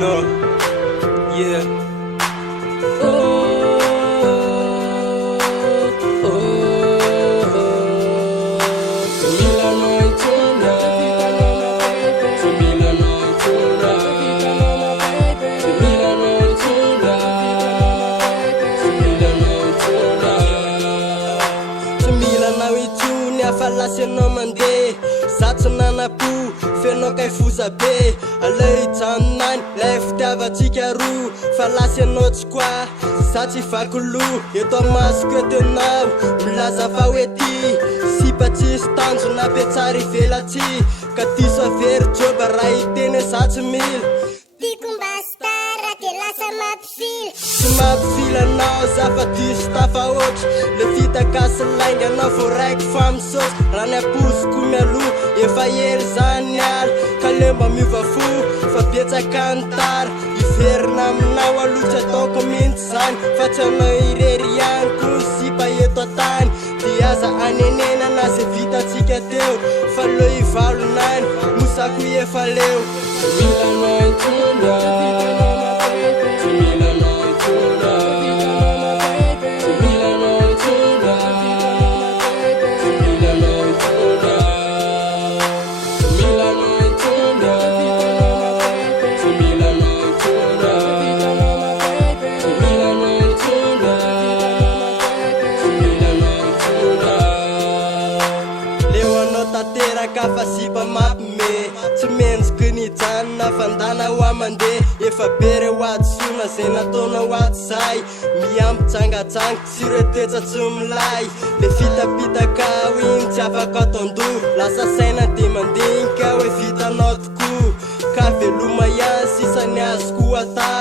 know, yeah. Falasyanao mandeha zatsy nanapo fenao kay fozabe alay janonany lay fitiavatsika roa falasyanao tsy koa zatsy vakolo eto masoko etenao milaza fa hoe ty sipatsisy tanjo na petsary velatsy ka diso avery joba raha iteny zatsy mila Tikumbastara ke lasa mapfil tsy mampifilanao zafa diso tafahoatra le vita gasy lainga anao vo raiky famisosy raha ny apoziko mialoha efa ely zany ala ka lemba miovafo fa betsaka ny tara iverina aminao aloha tsy ataoko mihitsy zany fa tsy anao irery ihany ko ny sipa eto atany dia aza anenena na ze vitatsika teo fa leo ivalonany mosako efa leo Milanao itondra, milanao itondra, milanao itondra, milanao itondra, milanao itondra, milanao itondra, milanao itondra, milanao itondra. leo anao tanteraka fa sipa mampime tsy menjiky ny janona fandana ho amandeha efa bere ho atsona zay nataona ho aty zay miampitsangatsanga tsy retetsa tsy milay le fitapitaka ho igny tsy afaka atondoha lasa saina de mandinika hoe vitanao tokoa ka veloma ihany sisany azoko atao